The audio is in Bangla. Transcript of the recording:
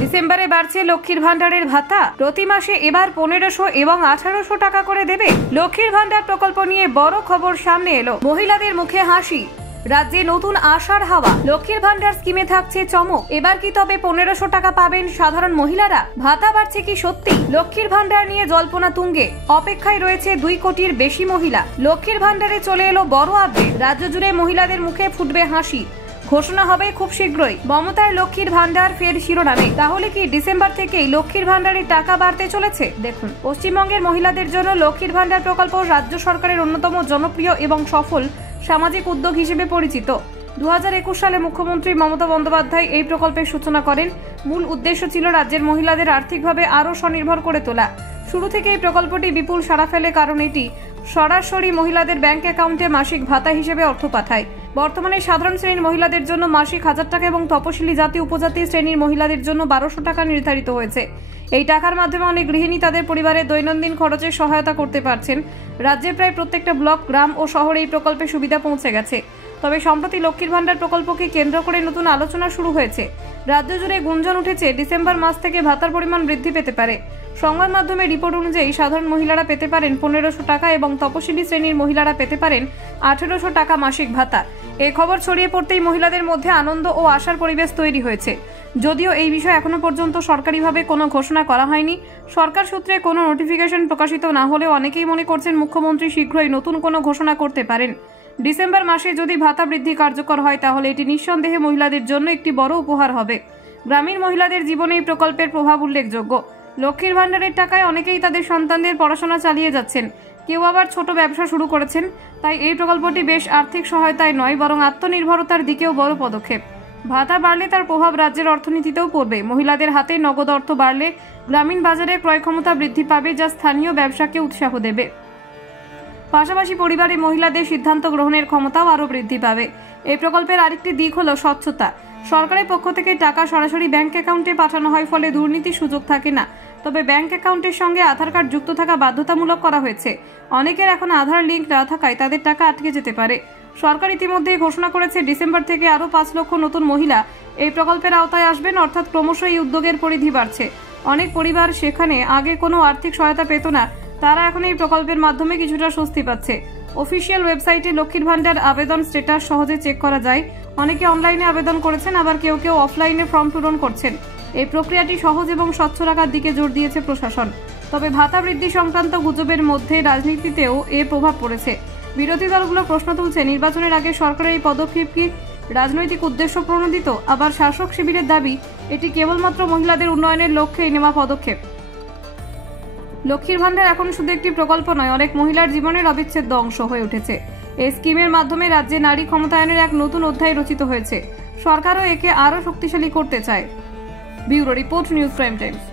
ডিসেম্বরে বাড়ছে লক্ষ্মীর ভান্ডারের ভাতা, প্রতি মাসে এবার 1500 এবং 1800 টাকা করে দেবে। লক্ষ্মীর ভান্ডার প্রকল্প নিয়ে বড় খবর সামনে এলো, মহিলাদের মুখে হাসি, রাজ্যে নতুন আশার হাওয়া। লক্ষ্মীর ভান্ডার স্কিমে থাকছে চমক, এবার কি তবে 1500 টাকা পাবেন সাধারণ মহিলারা? ভাতা বাড়ছে কি সত্যি? লক্ষ্মীর ভান্ডার নিয়ে জল্পনা তুঙ্গে, অপেক্ষায় রয়েছে 2 কোটির বেশি মহিলা। লক্ষ্মীর ভান্ডারে চলে এলো বড় আপডেট, রাজ্য জুড়ে মহিলাদের মুখে ফুটবে হাসি, ঘোষণা হবে খুব শীঘ্রই। মমতার লক্ষ্মীর ভান্ডার ফের শিরোনামে, তাহলে কি ডিসেম্বর থেকেই লক্ষ্মীর ভান্ডারের টাকা বাড়তে চলেছে? দেখুন, পশ্চিমবঙ্গের মহিলাদের জন্য লক্ষ্মীর ভান্ডার প্রকল্প রাজ্য সরকারের অন্যতম জনপ্রিয় এবং সফল সামাজিক উদ্যোগ হিসেবে পরিচিত। 2021 সালে মুখ্যমন্ত্রী মমতা বন্দ্যোপাধ্যায় এই প্রকল্পের সূচনা করেন। মূল উদ্দেশ্য ছিল রাজ্যের মহিলাদের আর্থিকভাবে আরও স্বনির্ভর করে তোলা। শুরু থেকে এই প্রকল্পটি বিপুল সাড়া ফেলে, কারণ এটি সরাসরি মহিলাদের ব্যাংক অ্যাকাউন্টে মাসিক ভাতা হিসেবে অর্থ পাঠায়। বর্তমানে সাধারণ শ্রেণীর মহিলাদের জন্য মাসিক 1000 টাকা এবং তপশিলি জাতি উপজাতি শ্রেণীর মহিলাদের জন্য 1200 টাকা নির্ধারিত হয়েছে। এই টাকার মাধ্যমে অনেক গৃহিণী তাদের পরিবারের দৈনন্দিন খরচে সহায়তা করতে পারছেন। রাজ্যের প্রায় প্রত্যেকটা ব্লক, গ্রাম ও শহরে এই প্রকল্পের সুবিধা পৌঁছে গেছে। তবে সম্প্রতি লক্ষ্মীর ভান্ডার প্রকল্পকে কেন্দ্র করে নতুন আলোচনা শুরু হয়েছে। রাজ্য জুড়ে গুঞ্জন উঠেছে ডিসেম্বর মাস থেকে ভাতার পরিমাণ বৃদ্ধি পেতে পারে। সংবাদ মাধ্যমে রিপোর্ট অনুযায়ী সাধারণ মহিলারা পেতে পারেন 1500 টাকা এবং তপশিলি শ্রেণীর মহিলারা পেতে পারেন 1800 টাকা মাসিক ভাতা। এই খবর ছড়িয়ে পড়তেই মহিলাদের মধ্যে আনন্দ ও আশার পরিবেশ তৈরি হয়েছে। যদিও এই বিষয়ে এখনো পর্যন্ত সরকারিভাবে কোনো ঘোষণা করা হয়নি, সরকার সূত্রে কোনো নোটিফিকেশন প্রকাশিত না হলেও অনেকেই মনে করছেন মুখ্যমন্ত্রী শীঘ্রই নতুন কোনো ঘোষণা করতে পারেন। ডিসেম্বর মাসে যদি ভাতা বৃদ্ধি কার্যকর হয় তাহলে এটি নিঃসন্দেহে মহিলাদের জন্য একটি বড় উপহার হবে। গ্রামীণ মহিলাদের জীবনে এই প্রকল্পের প্রভাব উল্লেখযোগ্য। লক্ষ্মীর ভান্ডারের টাকায় অনেকেই তাদের সন্তানদের পড়াশোনা চালিয়ে যাচ্ছেন, কেউ আবার ছোট ব্যবসা শুরু করেছেন। তাই এই প্রকল্পটি বেশ আর্থিক সহায়তায় নয়, বরং আত্মনির্ভরতার দিকেও বড় পদক্ষেপ। ভাতা বাড়লে তার প্রভাব রাজ্যের অর্থনীতিতেও পড়বে। মহিলাদের হাতে নগদ অর্থ বাড়লে গ্রামীণ বাজারে ক্রয় ক্ষমতা বৃদ্ধি পাবে, যা স্থানীয় ব্যবসাকে উৎসাহ দেবে। পাশাপাশি পরিবারে মহিলাদের সিদ্ধান্ত গ্রহণের ক্ষমতাও আরও বৃদ্ধি পাবে। এই প্রকল্পের আরেকটি দিক হলো স্বচ্ছতা। সরকারের পক্ষ থেকে টাকা সরাসরি ব্যাংক অ্যাকাউন্টে পাঠানো হয়, ফলে দুর্নীতির সুযোগ থাকে না। তবে ব্যাংক অ্যাকাউন্টের সঙ্গে আধার কার্ড যুক্ত থাকা বাধ্যতামূলক করা হয়েছে। অনেকের এখন আধার লিঙ্ক না থাকায় তাদের টাকা আটকে যেতে পারে। সরকার ইতিমধ্যেই ঘোষণা করেছে ডিসেম্বর থেকে আরও 5 লক্ষ নতুন মহিলা এই প্রকল্পের আওতায় আসবেন, অর্থাৎ ক্রমশ এই উদ্যোগের পরিধি বাড়ছে। অনেক পরিবার সেখানে আগে কোনো আর্থিক সহায়তা পেত না, তারা এখন এই প্রকল্পের মাধ্যমে কিছুটা স্বস্তি পাচ্ছে। অফিসিয়াল ওয়েবসাইটে লক্ষ্মীর ভান্ডার আবেদন স্ট্যাটাস সহজে চেক করা যায়। অনেকে অনলাইনে আবেদন করেছেন, আবার কেউ কেউ অফলাইনে ফর্ম পূরণ করছেন। এই প্রক্রিয়াটি সহজ এবং স্বচ্ছ রাখার দিকে জোর দিয়েছে প্রশাসন। তবে ভাতা বৃদ্ধি সংক্রান্ত গুজবের মধ্যে রাজনীতিতেও এর প্রভাব পড়েছে। বিরোধী দলগুলো প্রশ্ন তুলছে, নির্বাচনের আগে সরকারের এই পদক্ষেপ কি রাজনৈতিক উদ্দেশ্য প্রণোদিত? আবার শাসক শিবিরের দাবি এটি কেবলমাত্র মহিলাদের উন্নয়নের লক্ষ্যেই নেওয়া পদক্ষেপ। লক্ষ্মীর ভান্ডার এখন শুধু একটি প্রকল্প নয়, অনেক মহিলার জীবনের অবিচ্ছেদ্য অংশ হয়ে উঠেছে। এই স্কিমের মাধ্যমে রাজ্যে নারী ক্ষমতায়নের এক নতুন অধ্যায় রচিত হয়েছে। সরকারও একে আরও শক্তিশালী করতে চায়। Bureau report, news prime Times.